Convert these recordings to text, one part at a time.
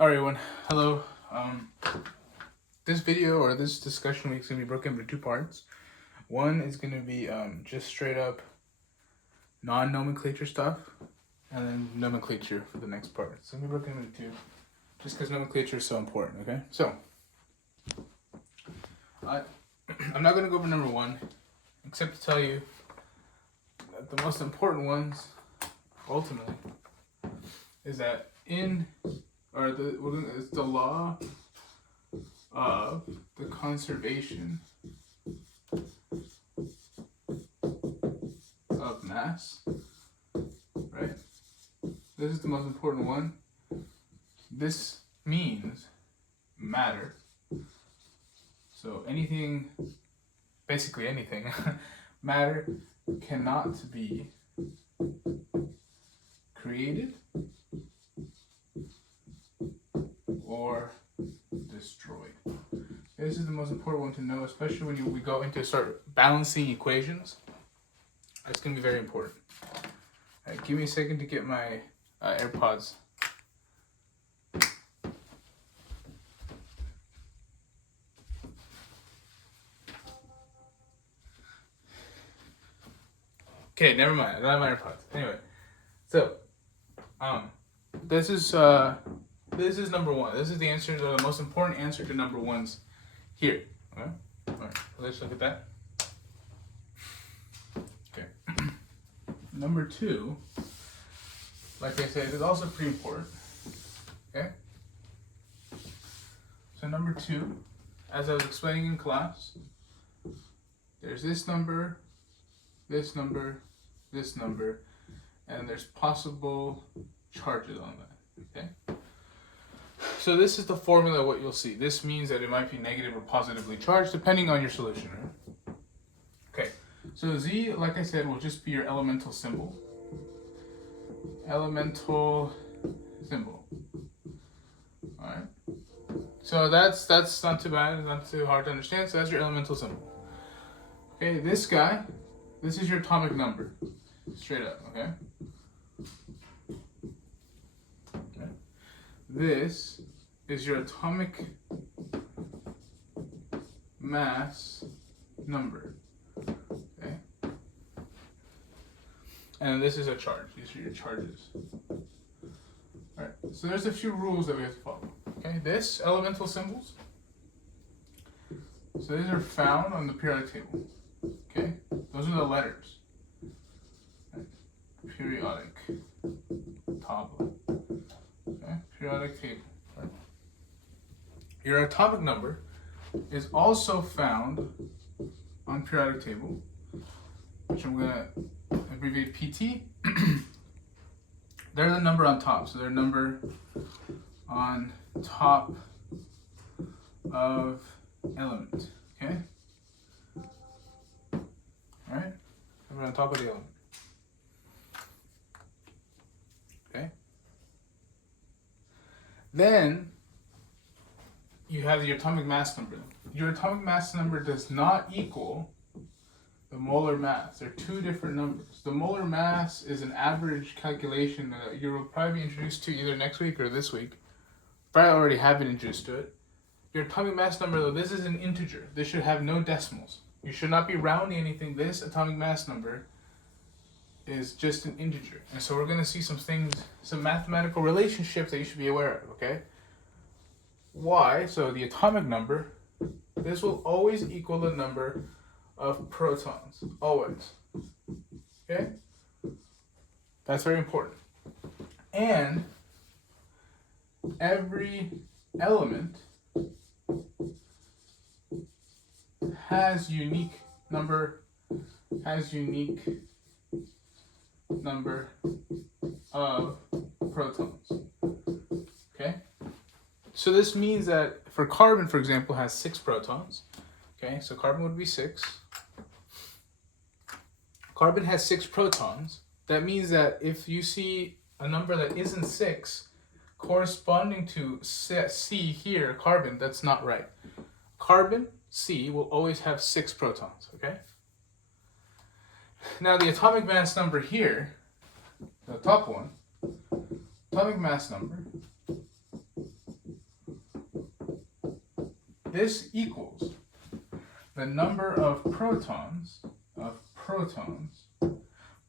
Alright everyone, hello. This video or this discussion week is going to be broken into two parts. One is going to be just straight up non-nomenclature stuff, and then nomenclature for the next part. So I'm going to be broken into two, just because nomenclature is so important, okay? So, I'm not going to go over number one, except to tell you that the most important ones, ultimately, is that it's the law of the conservation of mass, right? This is the most important one. This means matter. So anything, basically anything, matter cannot be created or destroyed. This is the most important one to know, especially when we go into start balancing equations. It's going to be very important. All right, give me a second to get my AirPods. Okay, never mind. I don't have my AirPods. Anyway, so this is number one. This is the answer to the most important answer to number ones here. Okay? All right, let's look at that. Okay. Number two, like I said, is also pretty important. Okay. So number two, as I was explaining in class, there's this number, this number, this number, and there's possible charges on that. Okay. So this is the formula of what you'll see. This means that it might be negative or positively charged depending on your solution, right? Okay, so Z, like I said, will just be your elemental symbol. Elemental symbol. Alright. So that's not too bad, not too hard to understand. So that's your elemental symbol. Okay, this guy, this is your atomic number. Straight up, okay? This is your atomic mass number, okay? And this is a charge. These are your charges. All right, so there's a few rules that we have to follow, okay? This, elemental symbols, so these are found on the periodic table, okay? Those are the letters. Right. Periodic table. Okay, periodic table. Right. Your atomic number is also found on periodic table, which I'm going to abbreviate PT. They're the number on top, so they're number on top of element. Okay? Alright? Number on top of the element. Okay? Then you have your atomic mass number. Your atomic mass number does not equal the molar mass. They're two different numbers. The molar mass is an average calculation that you'll probably be introduced to either next week or this week. Probably already have been introduced to it. Your atomic mass number, though, this is an integer. This should have no decimals. You should not be rounding anything. This atomic mass number is just an integer. And so we're going to see some things, some mathematical relationships that you should be aware of, okay? Why? So the atomic number, this will always equal the number of protons. Always. Okay? That's very important. And every element has unique number of protons. Okay? So this means that for carbon, for example, has 6 protons. Okay, so carbon would be 6. Carbon has 6 protons. That means that if you see a number that isn't 6 corresponding to C here, carbon, that's not right. Carbon, C, will always have 6 protons, okay? Now the atomic mass number here, the top one, atomic mass number this equals the number of protons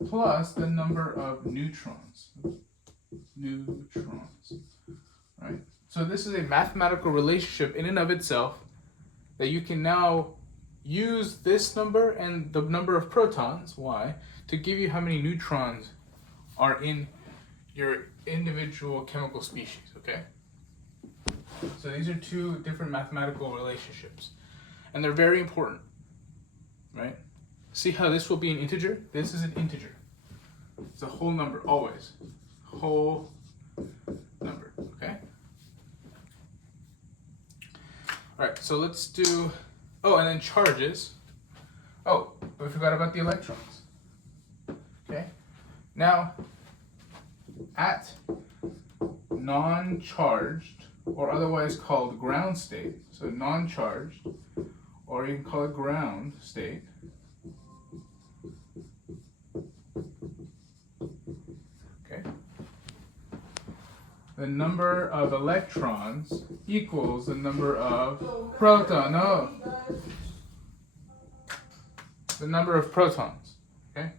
plus the number of neutrons. Right? So this is a mathematical relationship in and of itself that you can now use this number and the number of protons, y, to give you how many neutrons are in your individual chemical species, okay? So these are two different mathematical relationships, and they're very important, right? See how this will be an integer? This is an integer. It's a whole number, always. Whole number, okay? All right, so let's do, oh, and then charges. Oh, but we forgot about the electrons, okay? Now, at non-charged, or otherwise called ground state, so non-charged, or you can call it ground state, okay? The number of electrons equals the number of protons. No. The number of protons, okay?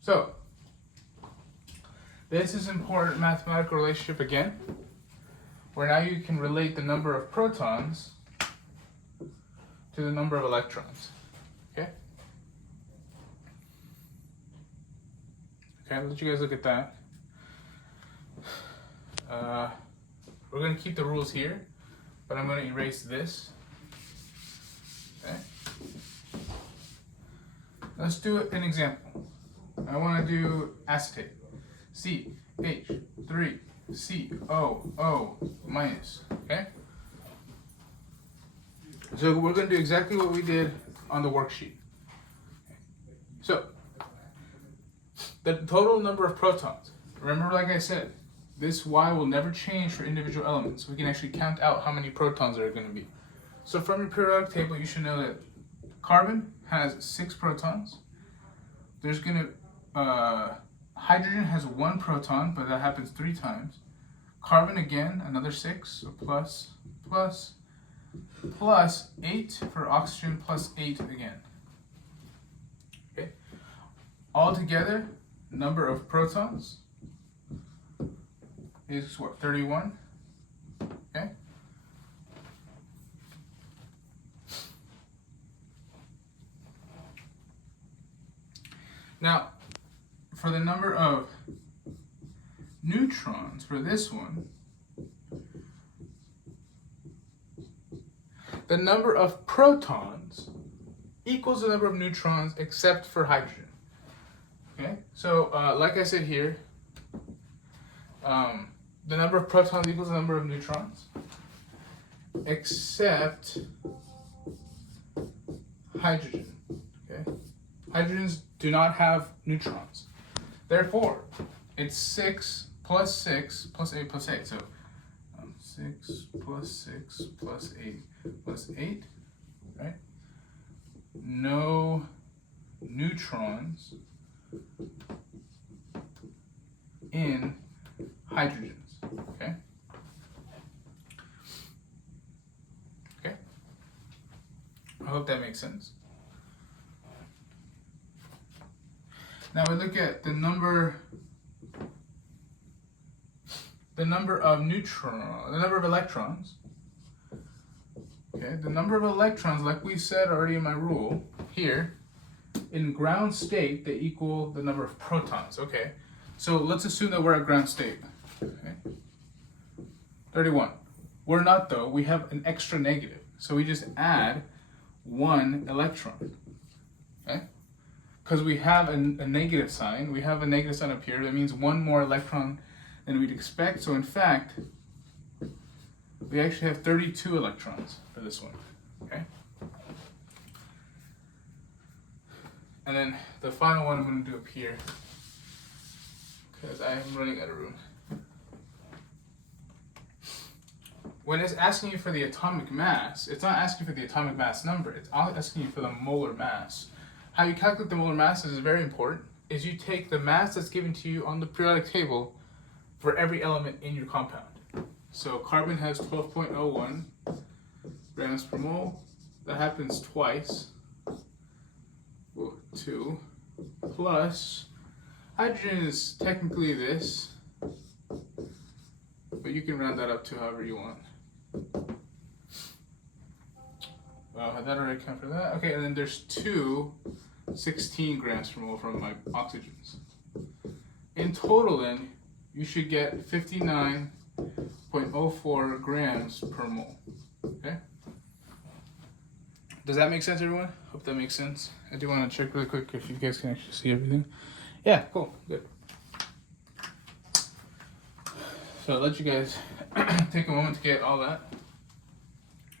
So, this is important mathematical relationship again, where now you can relate the number of protons to the number of electrons, okay? Okay, I'll let you guys look at that. We're going to keep the rules here, but I'm going to erase this. Okay. Let's do an example. I want to do acetate. CH3COO minus. Okay? So we're going to do exactly what we did on the worksheet. So, the total number of protons. Remember, like I said, this Y will never change for individual elements. We can actually count out how many protons there are going to be. So from your periodic table, you should know that carbon has 6 protons. There's going to, hydrogen has 1 proton, but that happens 3 times. Carbon again, another 6, so plus 8 for oxygen, plus 8 again. Okay. Altogether, number of protons is what, 31? Okay. Now, for the number of neutrons for this one, the number of protons equals the number of neutrons except for hydrogen. Okay, so like I said here, the number of protons equals the number of neutrons except hydrogen. Okay, hydrogens do not have neutrons. Therefore, it's 6 plus 6 plus 8 plus 8. So 6 plus 6 plus 8 plus 8, right? No neutrons in hydrogens, okay? Okay? I hope that makes sense. Now we look at the number of electrons. Okay, the number of electrons, like we said already in my rule here, in ground state, they equal the number of protons. Okay, so let's assume that we're at ground state. Okay, 31. We're not though. We have an extra negative, so we just add 1 electron. Okay. Because we have a negative sign, we have a negative sign up here, that means 1 more electron than we'd expect. So in fact, we actually have 32 electrons for this one, okay? And then the final one I'm going to do up here, because I'm running out of room. When it's asking you for the atomic mass, it's not asking for the atomic mass number, it's asking you for the molar mass. How you calculate the molar mass is very important, is you take the mass that's given to you on the periodic table for every element in your compound. So carbon has 12.01 grams per mole. That happens twice. 2 plus hydrogen is technically this, but you can round that up to however you want. That already account for that. Okay, and then there's 16 grams per mole from my oxygens. In total, then, you should get 59.04 grams per mole. Okay? Does that make sense, everyone? Hope that makes sense. I do want to check really quick if you guys can actually see everything. Yeah, cool, good. So I'll let you guys take a moment to get all that.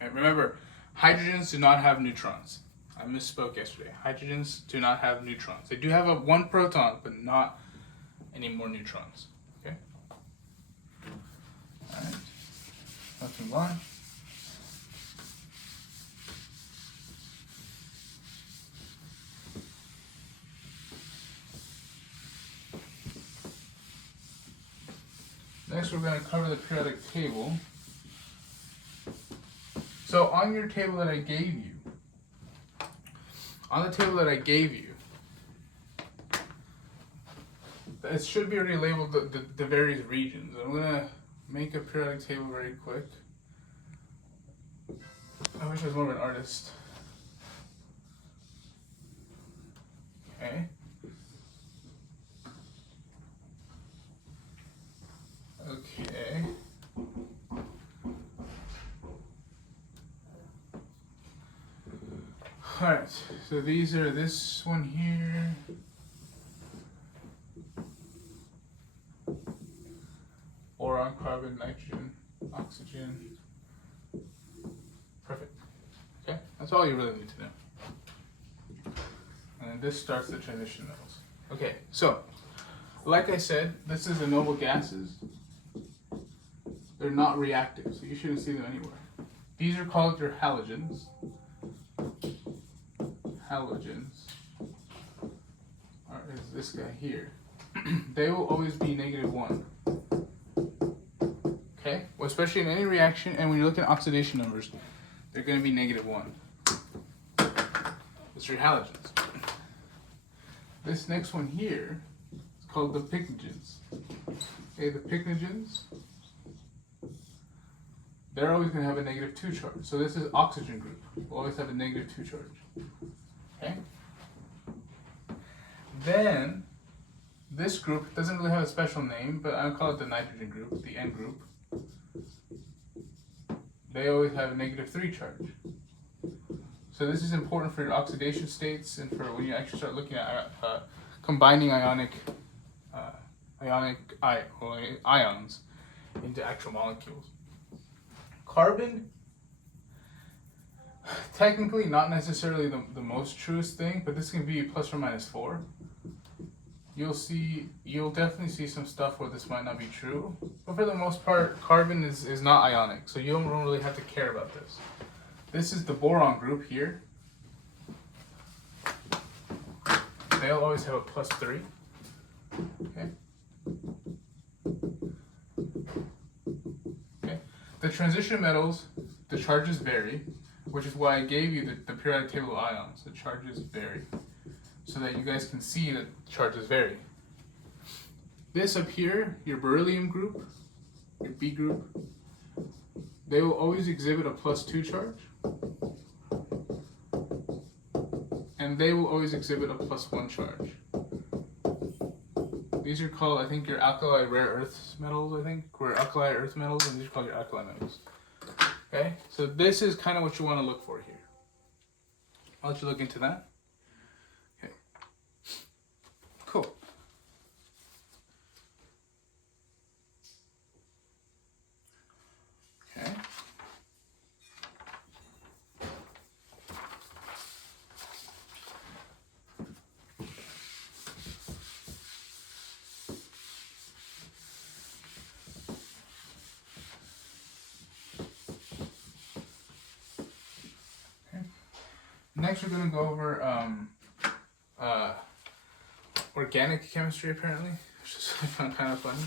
All right, remember, hydrogens do not have neutrons. I misspoke yesterday. Hydrogens do not have neutrons. They do have one proton, but not any more neutrons. Okay? All right. Let's move on. Next, we're going to cover the periodic table. So on your table that I gave you, it should be already labeled the various regions. I'm going to make a periodic table very quick. I wish I was more of an artist. Okay. Okay. Alright, so these are this one here. Boron, carbon, nitrogen, oxygen. Perfect. Okay, that's all you really need to know. And then this starts the transition metals. Okay, so, like I said, this is the noble gases. They're not reactive, so you shouldn't see them anywhere. These are called your halogens. Halogens is this guy here. They will always be -1. Okay? Well, especially in any reaction, and when you're looking at oxidation numbers, they're going to be -1. It's your halogens. This next one here is called the pycnogens. Okay, the pycnogens, they're always going to have a -2 charge. So this is oxygen group. Will always have a -2 charge. Okay? Then, this group doesn't really have a special name, but I'll call it the nitrogen group, the N group. They always have a -3 charge. So this is important for your oxidation states and for when you actually start looking at combining ions into actual molecules. Carbon, technically not necessarily the most truest thing, but this can be ±4. You'll definitely see some stuff where this might not be true, but for the most part, carbon is not ionic, so you don't really have to care about this. This is the boron group here. They'll always have a +3. Okay. Okay. The transition metals, the charges vary, which is why I gave you the periodic table of ions. The charges vary, so that you guys can see that charges vary. This up here, your beryllium group, your B group, they will always exhibit a +2 charge. And they will always exhibit a +1 charge. These are called, I think, your alkali rare earth metals, I think. Or alkali earth metals, and these are called your alkali metals. Okay, so this is kind of what you want to look for here. I'll let you look into that. Okay, cool. Okay. Next, we're going to go over organic chemistry, apparently, which is I found kind of funny.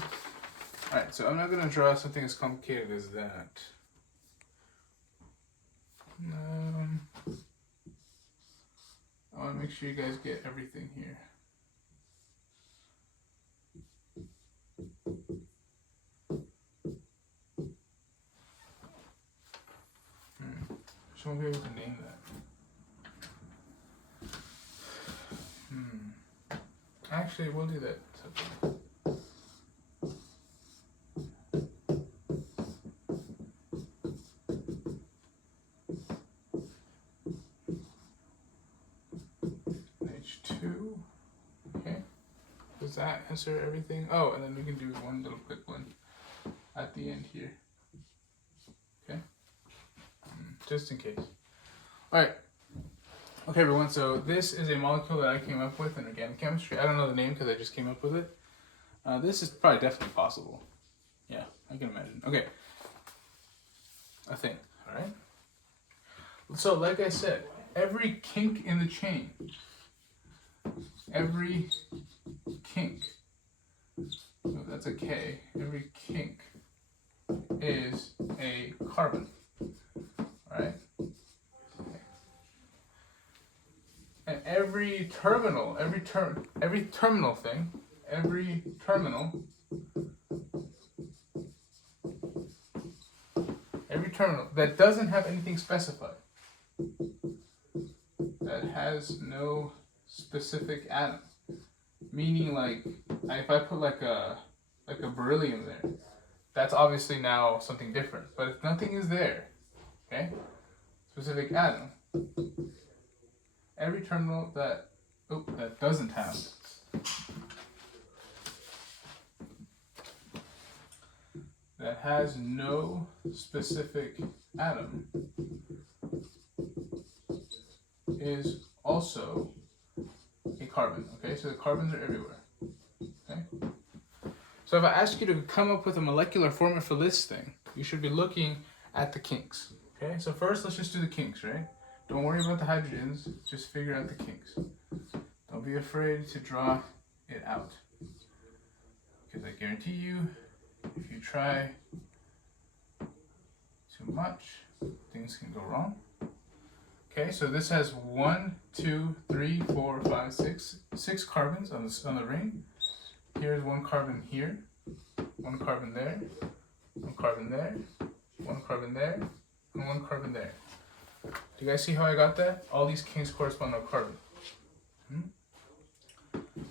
Alright, so I'm not going to draw something as complicated as that. I want to make sure you guys get everything here. Just won't be able to name that. Actually, we'll do that. H2. Okay. Does that answer everything? Oh, and then we can do one little quick one at the end here. Okay. Just in case. Alright. Okay, everyone, so this is a molecule that I came up with in organic chemistry. I don't know the name because I just came up with it. This is probably definitely possible. Yeah, I can imagine. Okay. I think. Alright. So, like I said, every kink in the chain, every kink, so that's a K, every kink is a carbon. Alright? And every terminal that doesn't have anything specified, that has no specific atom, meaning like if I put like a beryllium there, that's obviously now something different. But if nothing is there, okay, specific atom, every terminal that doesn't have that has no specific atom is also a carbon. Okay, so the carbons are everywhere. Okay, so if I ask you to come up with a molecular formula for this thing, you should be looking at the kinks. Okay, so first let's just do the kinks, right? Don't worry about the hydrogens, just figure out the kinks. Don't be afraid to draw it out, because I guarantee you, if you try too much, things can go wrong. Okay, so this has 1, 2, 3, 4, 5, 6 carbons on the ring. Here's one carbon here, one carbon there, one carbon there, one carbon there, and one carbon there. Do you guys see how I got that? All these kinks correspond to a carbon.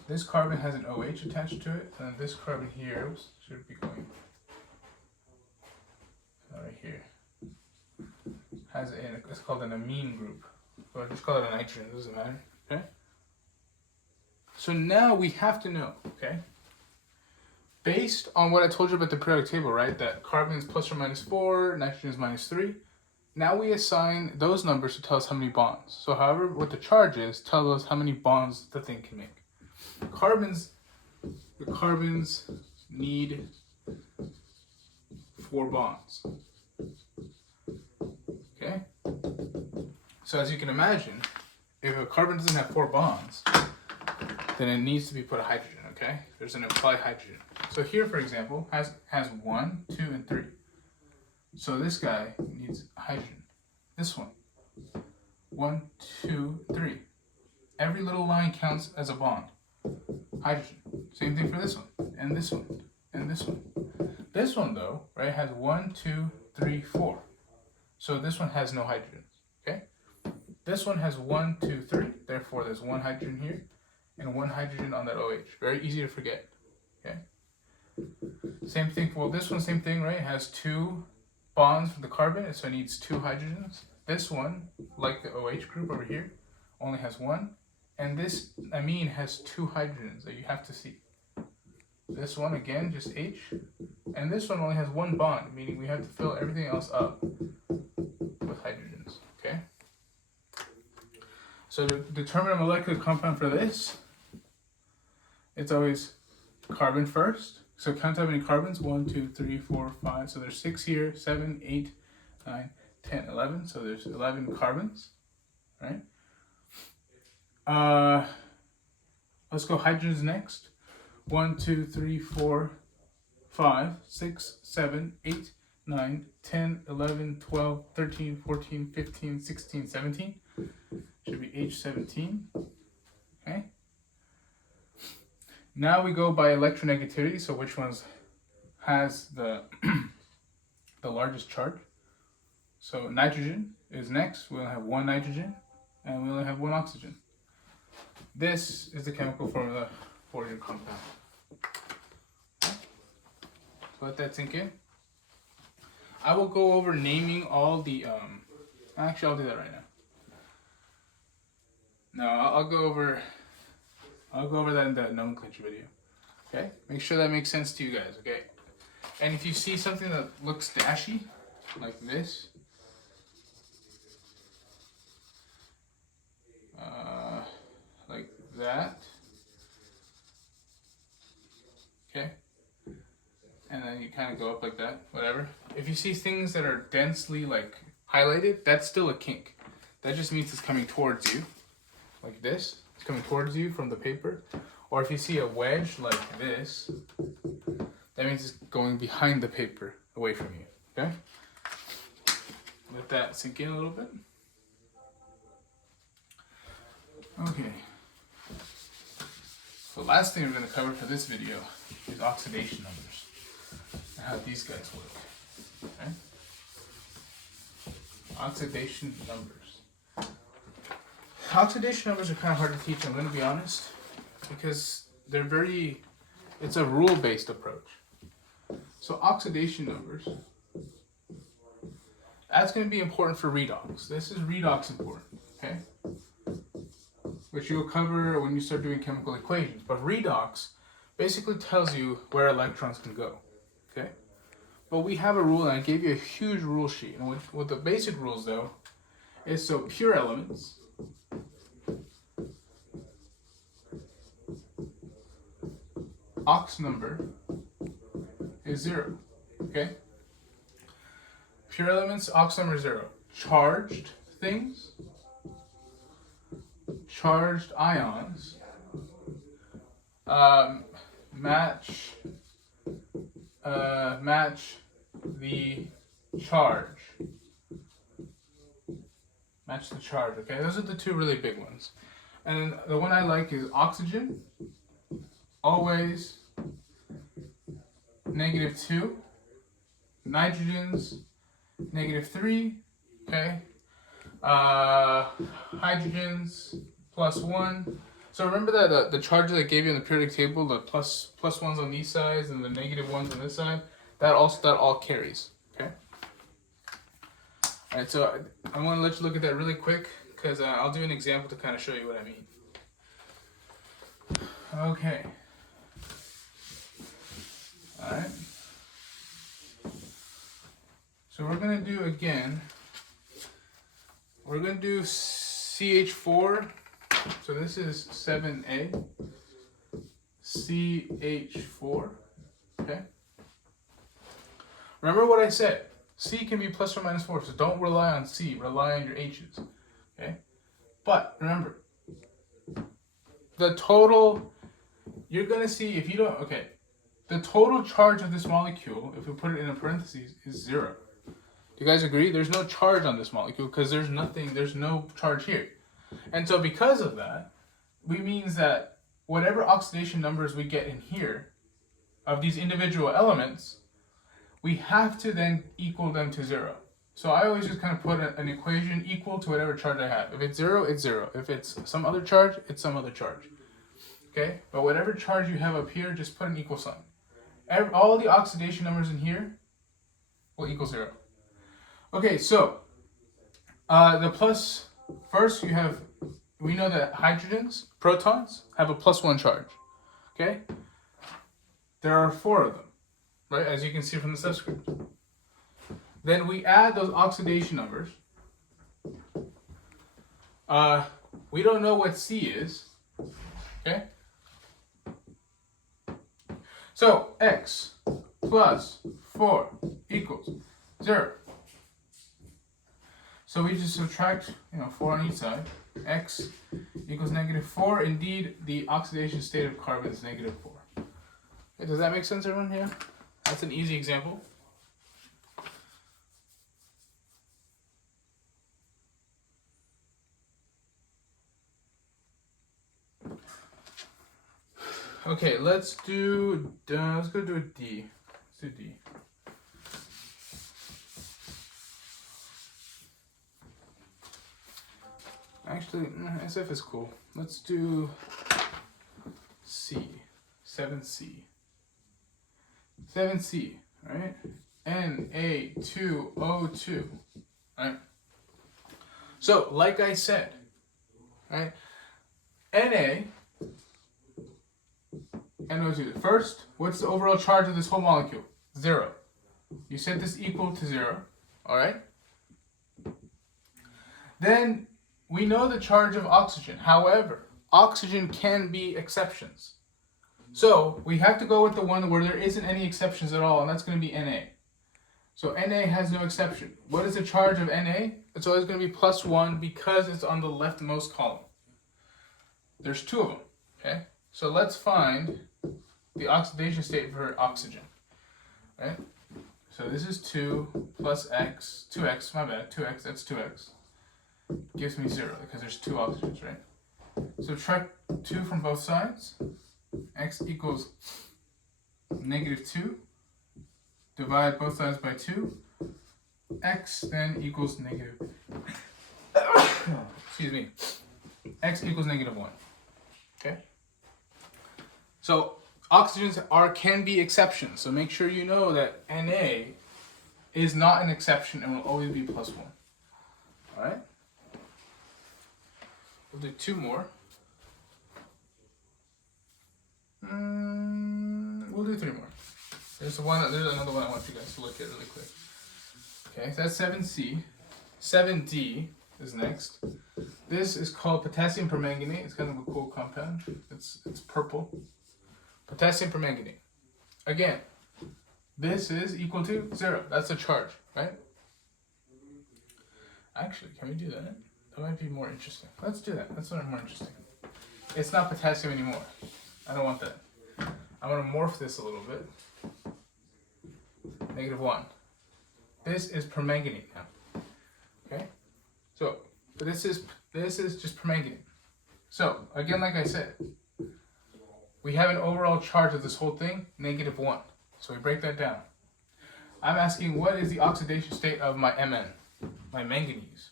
This carbon has an OH attached to it, and this carbon here should be going right here. It's called an amine group. Or just call it a nitrogen, doesn't matter. Okay? So now we have to know, okay? Based on what I told you about the periodic table, right? That carbon is plus or minus 4, nitrogen is minus 3. Now we assign those numbers to tell us how many bonds. So however, what the charge is, tell us how many bonds the thing can make. The carbons need 4 bonds. Okay? So as you can imagine, if a carbon doesn't have 4 bonds, then it needs to be put a hydrogen, okay? There's an implied hydrogen. So here, for example, has 1, 2, and 3. So this guy needs hydrogen. This one. 1, 2, 3. Every little line counts as a bond. Hydrogen. Same thing for this one, and this one, and this one. This one, though, right, has 1, 2, 3, 4. So this one has no hydrogens, okay? This one has 1, 2, 3. Therefore, there's 1 hydrogen here, and 1 hydrogen on that OH. Very easy to forget, okay? Same thing, well, this one, same thing, right? It has 2 bonds for the carbon, so it needs 2 hydrogens. This one, like the OH group over here, only has 1. And this amine has 2 hydrogens that you have to see. This one, again, just H. And this one only has 1 bond, meaning we have to fill everything else up with hydrogens, okay? So to determine a molecular compound for this, it's always carbon first. So count how many carbons, 1, 2, 3, 4, 5. So there's 6 here, 7, 8, 9, 10, 11. So there's 11 carbons, right? Let's go hydrogens next. 1, 2, 3, 4, 5, 6, 7, 8, 9, 10, 11, 12, 13, 14, 15, 16, 17. Should be H17. Okay. Now we go by electronegativity, so which ones has the the largest charge. So nitrogen is next. We only have one nitrogen, and we only have one oxygen. This is the chemical formula for your compound. Let that sink in. I will go over naming all the actually I'll do that right now. No, I'll go over that in the nomenclature video. Okay? Make sure that makes sense to you guys, okay? And if you see something that looks dashy, like this, like that, okay? And then you kind of go up like that, whatever. If you see things that are densely like highlighted, that's still a kink. That just means it's coming towards you, like this. It's coming towards you from the paper. Or if you see a wedge like this, that means it's going behind the paper, away from you, okay? Let that sink in a little bit. Okay. The last thing we're going to cover for this video is oxidation numbers and how these guys work. Okay? Oxidation numbers. Oxidation numbers are kind of hard to teach, I'm going to be honest, because it's a rule-based approach. So oxidation numbers, that's going to be important for redox. This is redox important, okay? Which you'll cover when you start doing chemical equations. But redox basically tells you where electrons can go, okay? But we have a rule, and I gave you a huge rule sheet. And what the basic rules, though, is so pure elements ox number is 0, okay? Pure elements, ox number is 0. Charged things, charged ions, match the charge. Match the charge, okay? Those are the two really big ones. And the one I like is oxygen, always -2. Nitrogen's -3, okay? Hydrogen's +1. So remember that the charge that I gave you in the periodic table, the plus ones on these sides and the negative ones on this side, that all carries, okay? All right, so I want to let you look at that really quick because I'll do an example to kind of show you what I mean. Okay. All right. So we're going to do again, we're going to do CH4. So this is 7A, CH4, okay? Remember what I said, C can be plus or minus 4, so don't rely on C, rely on your H's, okay? But remember, the total, you're gonna see, if you don't, okay, the total charge of this molecule, if we put it in a parentheses, is 0. Do you guys agree? There's no charge on this molecule because there's no charge here. And so because of that, we means that whatever oxidation numbers we get in here of these individual elements, we have to then equal them to 0. So I always just kind of put an equation equal to whatever charge I have. If it's 0, it's 0. If it's some other charge, it's some other charge. Okay? But whatever charge you have up here, just put an equal sign. All the oxidation numbers in here will equal 0. Okay, so the plus, first we know that hydrogens, protons, have a +1 charge, okay? There are 4 of them, right, as you can see from the subscript. Then we add those oxidation numbers. We don't know what C is, okay? So X plus 4 equals 0. So we just subtract, 4 on each side. X equals -4. Indeed, the oxidation state of carbon is -4. Okay, does that make sense, everyone here? That's an easy example. Okay, let's go do a D. Let's do D. Actually, SF is cool. Let's do C. 7C. 7C, right? Na2O2, right? So, like I said, right? Na, NO2. First, what's the overall charge of this whole molecule? 0. You set this equal to 0, all right? Then we know the charge of oxygen. However, oxygen can be exceptions. So we have to go with the one where there isn't any exceptions at all, and that's going to be Na. So Na has no exception. What is the charge of Na? It's always going to be +1 because it's on the leftmost column. There's 2 of them, okay? So let's find the oxidation state for oxygen, right? So this is 2 plus x, 2x, my bad, 2x, that's 2x. Gives me 0 because there's 2 oxygens, right? Subtract 2 from both sides. X equals -2. Divide both sides by 2. X then equals negative. Excuse me. X equals -1. Okay. So oxygens can be exceptions. So make sure you know that Na is not an exception and will always be +1. All right. We'll do 2 more. We'll do 3 more. There's another one I want you guys to look at really quick. Okay, so that's 7C. 7D is next. This is called potassium permanganate. It's kind of a cool compound. It's purple. Potassium permanganate. Again, this is equal to 0. That's the charge, right? Actually, can we do that? That might be more interesting. Let's do that. That's more interesting. It's not potassium anymore. I don't want that. I'm going to morph this a little bit. -1. This is permanganate now. Okay? So, this is just permanganate. So, again, like I said, we have an overall charge of this whole thing, -1. So we break that down. I'm asking, what is the oxidation state of my Mn, my manganese?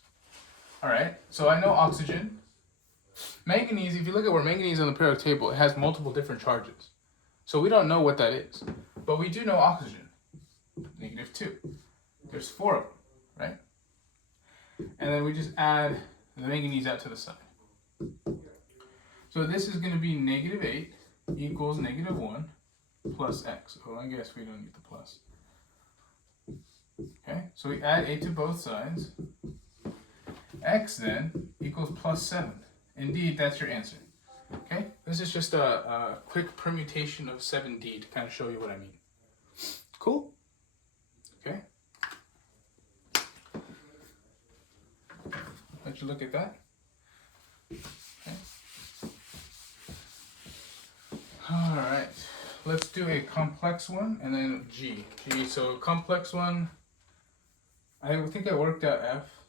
All right, so I know oxygen. Manganese, if you look at where manganese is on the periodic table, it has multiple different charges. So we don't know what that is. But we do know oxygen, -2. There's 4 of them, right? And then we just add the manganese out to the side. So this is going to be -8 equals -1 plus x. Oh, I guess we don't need the plus. Okay, so we add 8 to both sides. X then equals +7. Indeed, that's your answer. Okay, this is just a quick permutation of 7D to kind of show you what I mean. Cool? Okay. Let you look at that. Okay. All right. Let's do a complex one and then G. So complex one, I think I worked out F.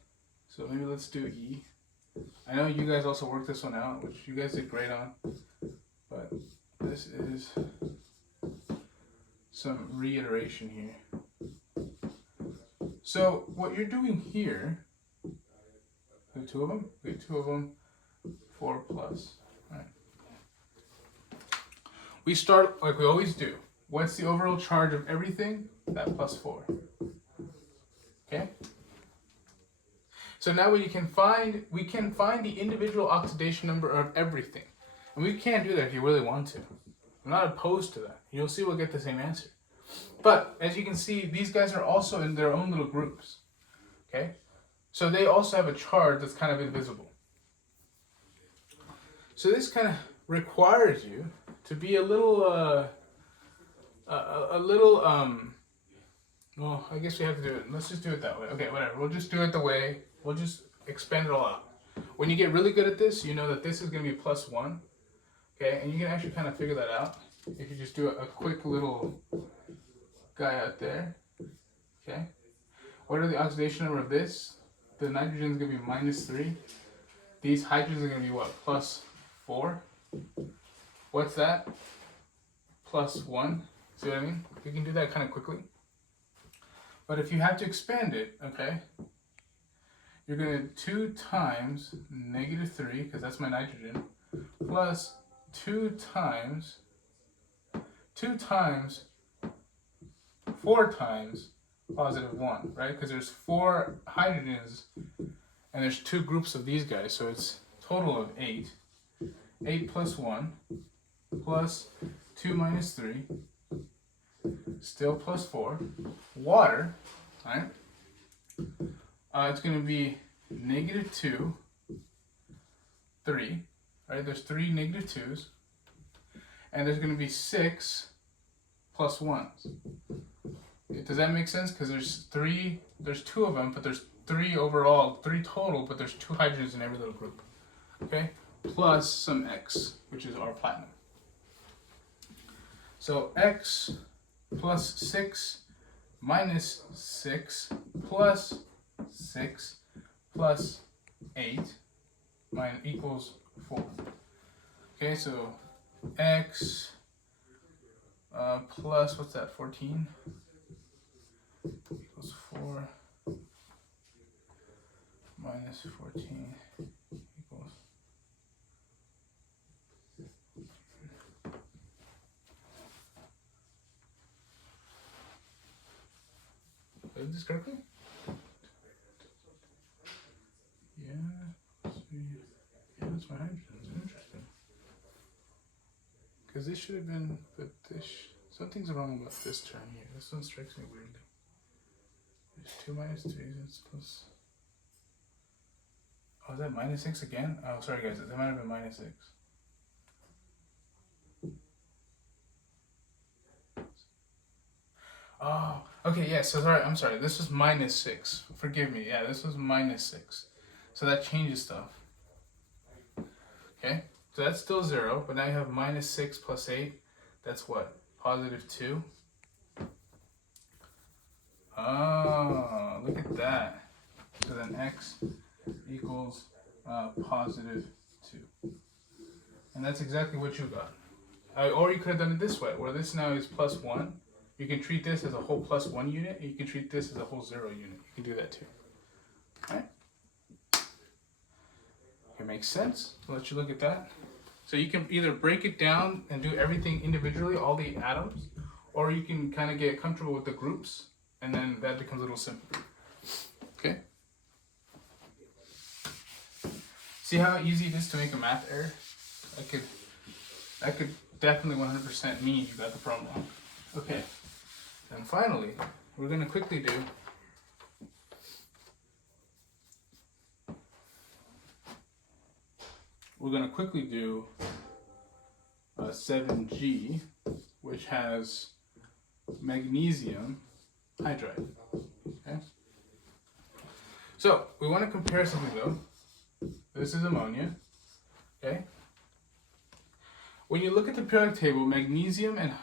So maybe let's do E. I know you guys also worked this one out, which you guys did great on. But this is some reiteration here. So what you're doing here, we have 2 of them? We have 2 of them, 4 plus. All right. We start like we always do. What's the overall charge of everything? That +4. Okay? So now we can find the individual oxidation number of everything. And we can do that if you really want to. I'm not opposed to that. You'll see we'll get the same answer. But as you can see, these guys are also in their own little groups. Okay? So they also have a charge that's kind of invisible. So this kind of requires you to be a little, well, I guess we have to do it. Let's just do it that way. Okay, whatever. We'll just do it the way. We'll just expand it all out. When you get really good at this, you know that this is going to be +1. Okay, and you can actually kind of figure that out if you just do a quick little guy out there. Okay. What are the oxidation number of this? The nitrogen is going to be -3. These hydrogens are going to be what? +4. What's that? +1. See what I mean? We can do that kind of quickly. But if you have to expand it, okay, you're going to 2 times -3, because that's my nitrogen, plus 2 times 4 times +1, right? Because there's 4 hydrogens and there's 2 groups of these guys, so it's total of 8. 8 plus 1 plus 2 minus 3, still +4. Water, right? It's going to be -2, 3, right? There's 3 -2s, and there's going to be 6 plus 1s. Does that make sense? Because there's 2 of them, but there's 3 overall, 3 total, but there's 2 hydrogens in every little group. Okay? Plus some X, which is our platinum. So X plus 6 minus 6 plus 6 plus 8 equals 4. Okay, so X plus, what's that, 14? Equals 4 minus 14 equals. Did I do this correctly? Yeah, that's my hydrogens. Interesting. Because this should have been, but this, something's wrong about this term here. This one strikes me weirdly. There's 2 minus 3 is plus. Oh, is that -6 again? Oh, sorry guys, that might have been -6. Oh, okay, yeah, so sorry, I'm sorry. This was -6. Forgive me. Yeah, this was -6. So that changes stuff. Okay, so that's still 0, but now you have -6 plus 8. That's what? +2? Oh, look at that. So then X equals +2. And that's exactly what you got. Or you could have done it this way, where this now is +1. You can treat this as a whole +1 unit, and you can treat this as a whole 0 unit. You can do that too. Alright? It makes sense. I'll let you look at that. So you can either break it down and do everything individually, all the atoms, or you can kind of get comfortable with the groups, and then that becomes a little simpler. Okay? See how easy it is to make a math error? That could definitely 100% mean you got the problem wrong. Okay. And finally, we're going to quickly do a 7G, which has magnesium hydride. Okay? So, we want to compare something though. This is ammonia. Okay? When you look at the periodic table, magnesium and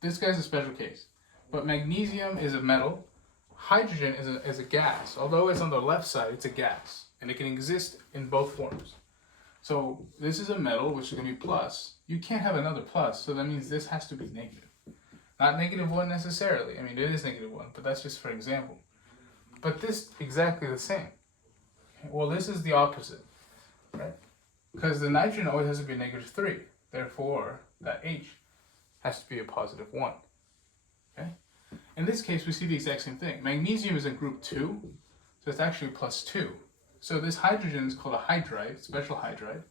this guy's a special case, but magnesium is a metal. Hydrogen is a gas. Although it's on the left side, it's a gas, and it can exist in both forms. So this is a metal, which is going to be plus. You can't have another plus, so that means this has to be negative. Not -1 necessarily. I mean, it is -1, but that's just for example. But this exactly the same. Well, this is the opposite, right? Because the nitrogen always has to be -3. Therefore, that H has to be a +1. Okay? In this case, we see the exact same thing. Magnesium is in group 2, so it's actually +2. So this hydrogen is called a hydride, special hydride.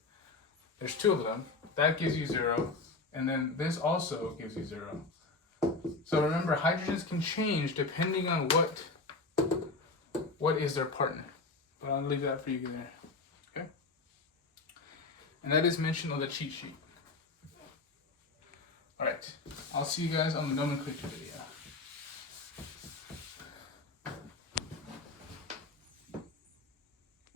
There's 2 of them. That gives you 0, and then this also gives you 0. So remember, hydrogens can change depending on what is their partner. But I'll leave that for you there. Okay? And that is mentioned on the cheat sheet. Alright, I'll see you guys on the nomenclature video.